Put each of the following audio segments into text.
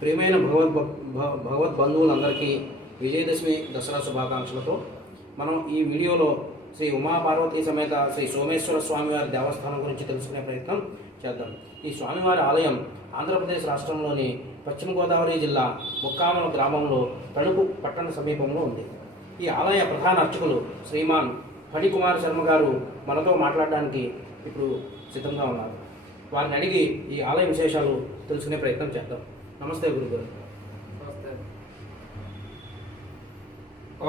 ప్రియమైన భగవద్బంధువులందరికీ విజయదశమి దసరా శుభాకాంక్షలతో మనం ఈ వీడియోలో శ్రీ ఉమాపార్వతీ సమేత శ్రీ సోమేశ్వర స్వామివారి దేవస్థానం గురించి తెలుసుకునే ప్రయత్నం చేద్దాం. ఈ స్వామివారి ఆలయం ఆంధ్రప్రదేశ్ రాష్ట్రంలోని పశ్చిమ గోదావరి జిల్లా ముక్కామల గ్రామంలో తణుకు పట్టణ సమీపంలో ఉంది. ఈ ఆలయ ప్రధాన అర్చకులు శ్రీమాన్ ఫణికుమార్ శర్మ గారు మనతో మాట్లాడడానికి ఇప్పుడు సిద్ధంగా ఉన్నారు. వారిని అడిగి ఈ ఆలయ విశేషాలు తెలుసుకునే ప్రయత్నం చేద్దాం. నమస్తే గురుగారు. నమస్తే.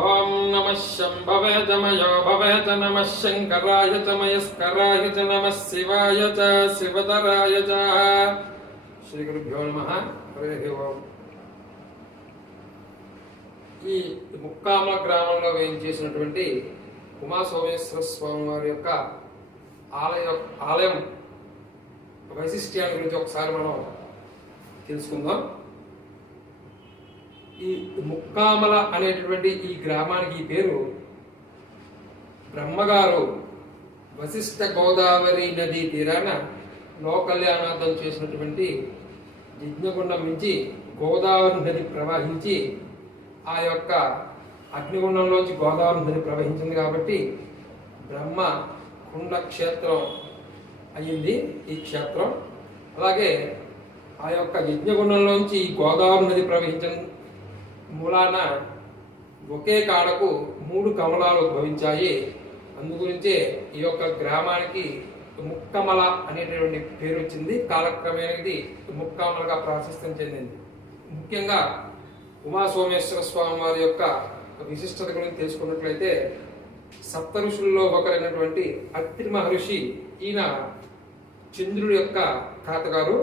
ఓం నమః శంభవే తమయో భవేత నమః శంకరాయ తమయస్కరాయ చ నమః శివాయ చ శివతరాయ చ. శ్రీ గురుభ్యో నమః. హరి ఓం. ఈ ముక్కామల గ్రామంలో వేయించేసినటువంటి ఉమా సోమేశ్వర స్వామి వారి యొక్క ఆలయం వైశిష్ట్యాన్ని గురించి ఒకసారి మనం తెలుసుకుందాం. ఈ ముక్కామల అనేటటువంటి ఈ గ్రామానికి ఈ పేరు బ్రహ్మగారు వశిష్ఠ గోదావరి నదీ తీరాన లోకల్యాణార్థం చేసినటువంటి యజ్ఞగుండం నుంచి గోదావరి నది ప్రవహించి ఆ యొక్క అగ్నిగుండంలోంచి గోదావరి నది ప్రవహించింది కాబట్టి బ్రహ్మ కుండ క్షేత్రం అయ్యింది ఈ క్షేత్రం. అలాగే ఆ యొక్క యజ్ఞగుండంలోంచి గోదావరి నది ప్రవహించిన మూలాన ఒకే కాడకు 3 కమలాలు ఉద్భవించాయి. అందుగురించే ఈ యొక్క గ్రామానికి ముక్కమల అనేటటువంటి పేరు వచ్చింది. కాలక్రమేణా ఇది ముక్కామలగా ప్రాశస్త్యం చెందింది. ముఖ్యంగా ఉమా సోమేశ్వర స్వామి వారి యొక్క విశిష్టత గురించి తెలుసుకున్నట్లయితే సప్త ఋషుల్లో ఒకరైనటువంటి అత్రి మహర్షి, ఈయన చంద్రుడి యొక్క ఖాతగారు.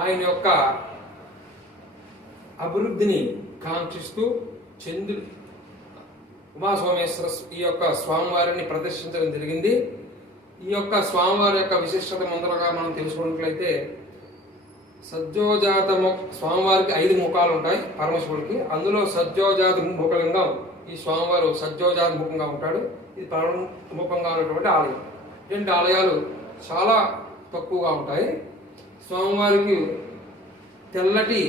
ఆయన యొక్క అభివృద్ధిని కాంక్షిస్తూ ఉమా సోమేశ్వర ఈ యొక్క స్వామివారిని ప్రదర్శించడం జరిగింది. ఈ యొక్క స్వామివారి యొక్క విశిష్టత ముందరగా మనం తెలుసుకున్నట్లయితే సజ్జోజాత స్వామివారికి 5 ముఖాలు ఉంటాయి పరమశివుడికి. అందులో సజ్జోజాత ముఖలింగం ఈ స్వామివారు సజ్జోజాత ముఖంగా ఉంటాడు. ఇది ప్రముఖంగా ఉన్నటువంటి ఆలయం. ఇటువంటి ఆలయాలు చాలా తక్కువగా ఉంటాయి. స్వామివారికి తెల్లటి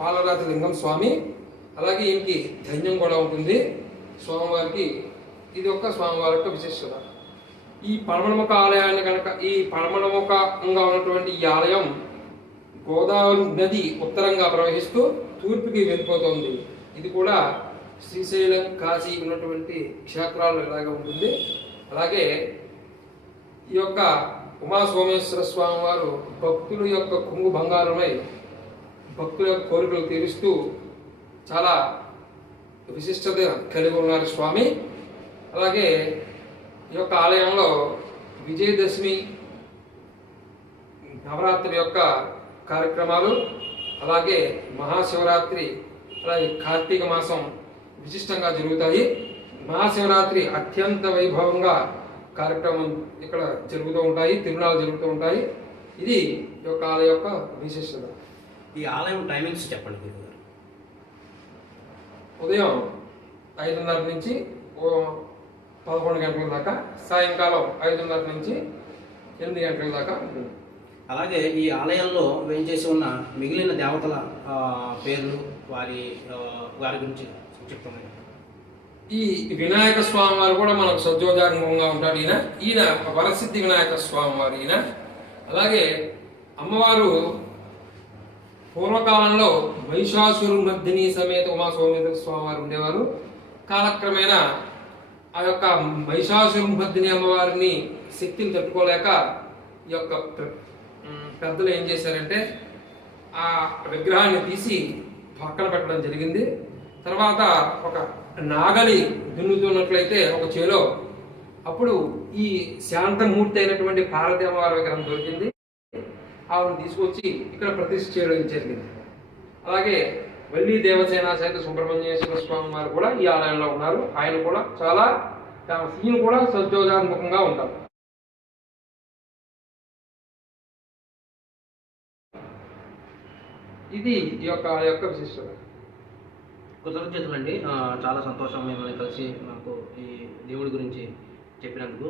పాలరాతి లింగం స్వామి, అలాగే ఈయనకి ధన్యం కూడా ఉంటుంది స్వామివారికి. ఇది ఒక స్వామివారి యొక్క విశిష్టత. ఈ పడమరముఖ ఆలయాన్ని కనుక ఈ పడమరముఖంగా ఉన్నటువంటి ఈ ఆలయం గోదావరి నది ఉత్తరంగా ప్రవహిస్తూ తూర్పుకి వెళ్ళిపోతుంది. ఇది కూడా శ్రీశైలం కాశీ ఉన్నటువంటి క్షేత్రాలు ఇలాగా ఉంటుంది. అలాగే ఈ యొక్క ఉమా సోమేశ్వర స్వామి వారు భక్తుల యొక్క కొంగు బంగారమై భక్తుల యొక్క కోరికలు తీరుస్తూ చాలా విశిష్టత కలిగి ఉన్నారు స్వామి. అలాగే ఈ యొక్క ఆలయంలో విజయదశమి నవరాత్రి యొక్క కార్యక్రమాలు, అలాగే మహాశివరాత్రి, అలాగే కార్తీక మాసం విశిష్టంగా జరుగుతాయి. మహాశివరాత్రి అత్యంత వైభవంగా కార్యక్రమం ఇక్కడ జరుగుతూ ఉంటాయి, తిరునాళ్ళు జరుగుతూ ఉంటాయి. ఇది ఈ యొక్క ఆలయం యొక్క విశిష్టత. ఈ ఆలయం టైమింగ్స్ చెప్పండి గురువు గారు. ఉదయం 5:30 నుంచి 11 గంటల దాకా, సాయంకాలం 5:30 నుంచి 8 గంటల దాకా ఉంటుంది. అలాగే ఈ ఆలయంలో వేయించేసి ఉన్న మిగిలిన దేవతల పేర్లు, వారి గురించి చెప్తున్నాయి. ఈ వినాయక స్వామి వారు కూడా మనకు సజ్జోజాముఖంగా ఉంటాడు. ఈయన వరసిద్ధి వినాయక స్వామి వారు ఈయన. అలాగే అమ్మవారు పూర్వకాలంలో మహిషాసురమర్దిని సమేత ఉమాసోమేశ్వర స్వామి వారు ఉండేవారు. కాలక్రమేణా ఆ యొక్క మహిషాసురమర్దిని అమ్మవారిని శక్తిని తట్టుకోలేక ఈ యొక్క పెద్దలు ఏం చేశారంటే ఆ విగ్రహాన్ని తీసి పక్కన పెట్టడం జరిగింది. తర్వాత ఒక నాగలి దున్నుతున్నట్లయితే ఒక చేలో, అప్పుడు ఈ శాంతమూర్తి అయినటువంటి పార్వతీ అమ్మవారి విగ్రహం దొరికింది. ఆవిడని తీసుకొచ్చి ఇక్కడ ప్రతిష్ఠ చేయడం జరిగింది. అలాగే వల్లి దేవసేన సహిత సుబ్రహ్మణ్యేశ్వర స్వామి వారు కూడా ఈ ఆలయంలో ఉన్నారు. ఆయన కూడా చాలా ఈయన కూడా సజ్జోజాత్మకంగా ఉంటారు. ఇది ఈ యొక్క విశిష్టత. కృతజ్ఞతలండి. చాలా సంతోషం మిమ్మల్ని కలిసి నాకు ఈ దేవుడి గురించి చెప్పినందుకు.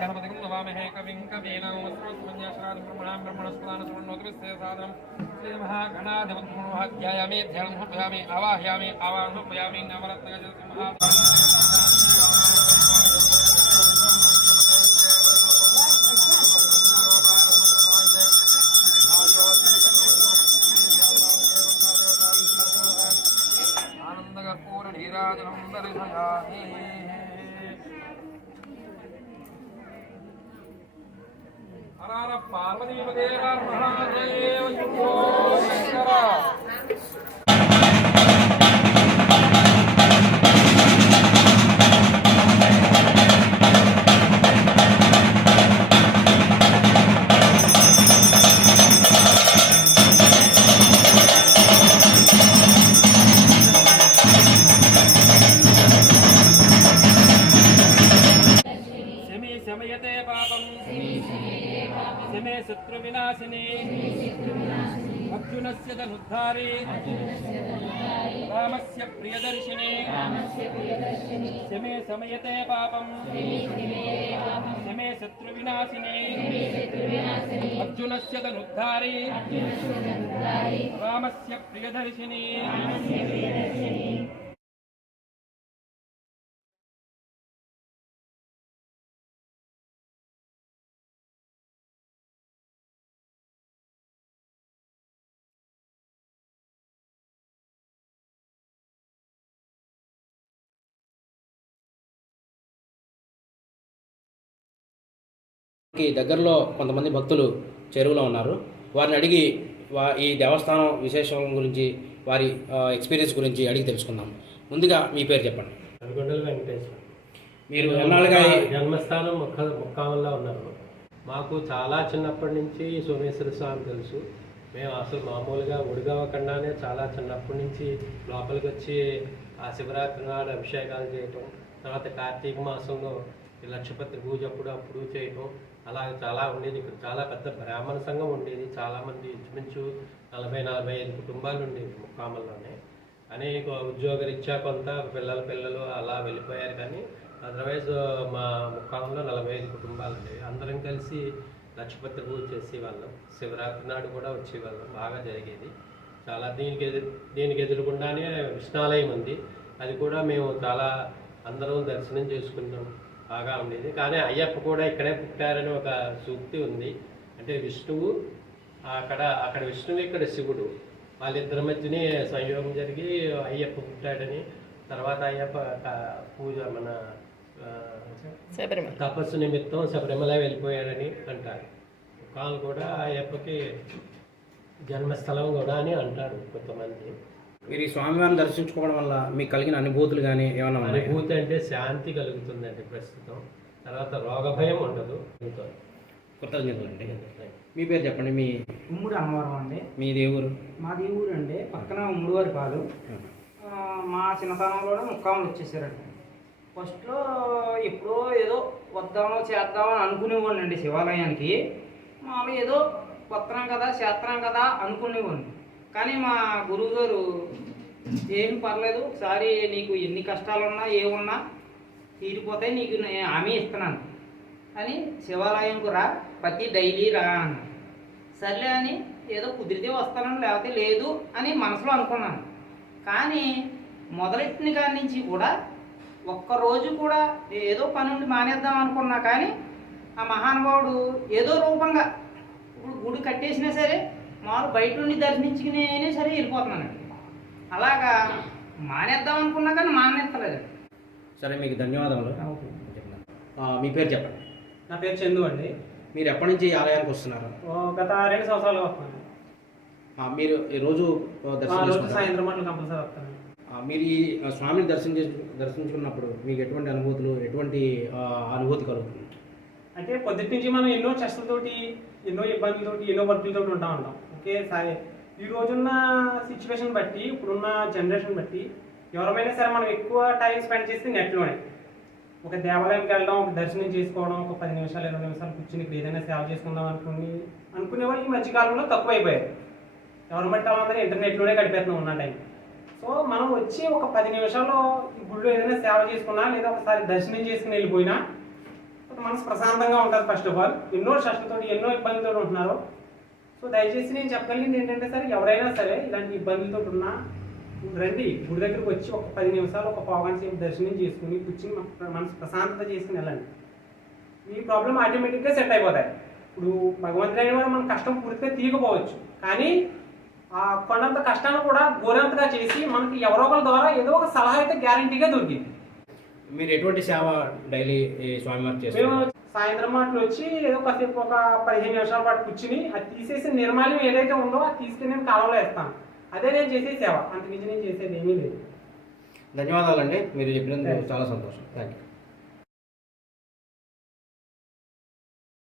गणपतिं नमामहे कविं कवीनामुपस्मन्याश्रादं ब्रह्मणां ब्रह्मणस्पदानं समन्वतमस्य सादरं श्रीमहागणाधिपतिमहाध्यायामि ध्यानं समर्पयामि आवाहयामि आवाहनोपयामि नवरत्नगजसिंहा पार्वती महादेव शंकर शमयते पापं शमे शत्रुविनाशिनी अर्जुनस्य धनुद्धारी रामस्य प्रियदर्शिनी शमे शमयते पापं शमे शत्रुविनाशिनी अर्जुनस्य धनुद्धारी रामस्य प्रियदर्शिनी దగ్గరలో కొంతమంది భక్తులు చెరువులో ఉన్నారు. వారిని అడిగి ఈ దేవస్థానం విశేషం గురించి వారి ఎక్స్పీరియన్స్ గురించి అడిగి తెలుసుకుందాం. ముందుగా మీ పేరు చెప్పండి. నల్గొండల వెంకటేశ్వర. మీరు ఎన్నాళ్ళుగా జన్మస్థానం ముక్కామల్లో ఉన్నారు. మాకు చాలా చిన్నప్పటి నుంచి సోమేశ్వర స్వామి తెలుసు. మేము అసలు మామూలుగా ఉడిగవకుండానే చాలా చిన్నప్పటి నుంచి లోపలికి వచ్చి ఆ శివరాత్రి నాడు అభిషేకాలు చేయటం, తర్వాత కార్తీక మాసంలో లక్షపత్రి పూజ అప్పుడు చేయటం అలా చాలా ఉండేది. ఇక్కడ చాలా పెద్ద బ్రాహ్మణ సంఘం ఉండేది. చాలామంది ఇంచుమించు 40-45 కుటుంబాలు ఉండేవి ముక్కామల్లోనే. అనేక ఉద్యోగరీత్యా కొంత పిల్లలు అలా వెళ్ళిపోయారు. కానీ అదర్వైజ్ మా ముక్కామంలో 45 కుటుంబాలు ఉండేవి. అందరం కలిసి లక్షపత్రి పూజ చేసేవాళ్ళం. శివరాత్రి నాడు కూడా వచ్చేవాళ్ళం. బాగా జరిగేది. చాలా దీనికి ఎదురుకుండానే విష్ణాలయం ఉంది. అది కూడా మేము చాలా అందరం దర్శనం చేసుకున్నాం. బాగా ఉండేది. కానీ అయ్యప్ప కూడా ఇక్కడే పుట్టారని ఒక సూక్తి ఉంది. అంటే విష్ణువు అక్కడ విష్ణువు, ఇక్కడ శివుడు, వాళ్ళిద్దరి మధ్యనే సంయోగం జరిగి అయ్యప్ప పుట్టాడని, తర్వాత అయ్యప్ప పూజ మన తపస్సు నిమిత్తం శబరిమల వెళ్ళిపోయాడని అంటారు. కాలు కూడా అయ్యప్పకి జన్మస్థలం కూడా అని అంటారు కొంతమంది. మీరు ఈ స్వామివారిని దర్శించుకోవడం వల్ల మీకు కలిగిన అనుభూతులు కానీ ఏమన్నా? అనుభూతి అంటే శాంతి కలుగుతుందండి ప్రస్తుతం. తర్వాత రోగ భయం ఉండదు. కృతజ్ఞతలు అండి. మీ పేరు చెప్పండి. మీ ఉమ్ముడు అమ్మవారం అండి. మీ దేవురు? మా దేవుడు అండి పక్కన ఉమ్ముడివారి పాలు. మా చిన్నతనంలో ముక్కాములు వచ్చేసారండి. ఫస్ట్లో ఎప్పుడో ఏదో వద్దామో చేద్దామని అనుకునేవాడిని అండి. శివాలయానికి మామూలు ఏదో వస్తున్నాం కదా చేస్తున్నాం కదా అనుకునేవాడిని. కానీ మా గురువుగారు ఏం పర్లేదు, ఒకసారి నీకు ఎన్ని కష్టాలున్నా ఏమున్నా తీరిపోతాయి, నీకు హామీ ఇస్తున్నాను అని శివాలయంకు రా, ప్రతి డైలీ రా అన్న. సర్లే అని ఏదో కుదిరితే వస్తాను లేకపోతే లేదు అని మనసులో అనుకున్నాను. కానీ మొదలెట్టిన కాడి నుంచి కూడా ఒక్కరోజు కూడా ఏదో పని ఉండి మానేద్దాం అనుకున్నా. కానీ ఆ మహానుభావుడు ఏదో రూపంగా ఇప్పుడు గుడి కట్టేసినా సరే మామూలు బయట నుండి దర్శించుకునే సరే వెళ్ళిపోతున్నానండి. అలాగా మానేద్దాం అనుకున్నా కానీ మానేస్తలేదు. సరే, మీకు ధన్యవాదములు. మీ పేరు చెప్పండి. నా పేరు చందు అండి. మీరు ఎప్పటి నుంచి ఈ ఆలయానికి వస్తున్నారు? గత 2 సంవత్సరాలుగా వస్తున్నాను. మీరు రోజు సాయంత్రం మాటలు కంపల్సరీ వస్తాను. మీరు ఈ స్వామిని దర్శించుకున్నప్పుడు మీకు ఎటువంటి అనుభూతులు, ఎటువంటి అనుభూతి కలుగుతుంది? అంటే పొద్దుటి నుంచి మనం ఎన్నో కష్టాలతోటి, ఎన్నో ఇబ్బందులతోటి, ఎన్నో వర్కులతోటి ఉంటాం. ఒకేసారి ఈ రోజున్న సిచ్యువేషన్ బట్టి, ఇప్పుడున్న జనరేషన్ బట్టి ఎవరైనా సరే మనం ఎక్కువ టైం స్పెండ్ చేస్తే నెట్లోనే. ఒక దేవాలయంకి వెళ్ళడం, ఒక దర్శనం చేసుకోవడం, ఒక 10 నిమిషాలు 20 నిమిషాలు కూర్చుని ఇప్పుడు ఏదైనా సేవ చేసుకుందాం అనుకునే వాళ్ళు ఈ మధ్యకాలంలో తక్కువ అయిపోయారు. ఎవరు బట్టి వాళ్ళందరూ ఇంటర్నెట్లోనే గడిపేస్తున్నాం ఉన్న టైం. సో మనం వచ్చి ఒక 10 నిమిషాల్లో ఈ గుడిలో ఏదైనా సేవ చేసుకున్నా లేదా ఒకసారి దర్శనం చేసుకుని వెళ్ళిపోయినా మనసు ప్రశాంతంగా ఉంటుంది. ఫస్ట్ ఆఫ్ ఆల్ ఎన్నో కష్టంతో ఎన్నో ఇబ్బందులతో ఉంటున్నారు. సో దయచేసి నేను చెప్పగలిగింది ఏంటంటే సరే ఎవరైనా సరే ఇలాంటి ఇబ్బందులతో ఉన్నా రండి, గుడి దగ్గరికి వచ్చి ఒక 10 నిమిషాలు ఒక పావుగంట సేపు దర్శనం చేసుకుని కూర్చుని మనసు ప్రశాంతత చేసుకుని వెళ్ళండి. మీ ప్రాబ్లం ఆటోమేటిక్గా సెట్ అయిపోతాయి. ఇప్పుడు భగవంతుడు అయిన వాడు మన కష్టం పూర్తిగా తీయకపోవచ్చు, కానీ ఆ కొండంత కష్టాన్ని కూడా గోరంతగా చేసి మనకి ఎవరో ఒకరి ద్వారా ఏదో ఒక సలహా అయితే గ్యారంటీగా దొరికింది. మీరు ఎటువంటి సేవ డైలీ ఈ స్వామివారు మేము చేస్తారు? సాయంత్రం మాటలు వచ్చి ఏదో కాసేపు ఒక 15 నిమిషాల పాటు కూర్చుని అది తీసేసి నిర్మాల్యం ఏదైతే ఉందో అది తీసుకుని నేను కాలంలో వేస్తాను. అదే నేను చేసే సేవ, అంతకుమించి నేను చేసేది ఏమీ లేదు. ధన్యవాదాలండి, మీరు చెప్పినందుకు చాలా సంతోషం. Thank you.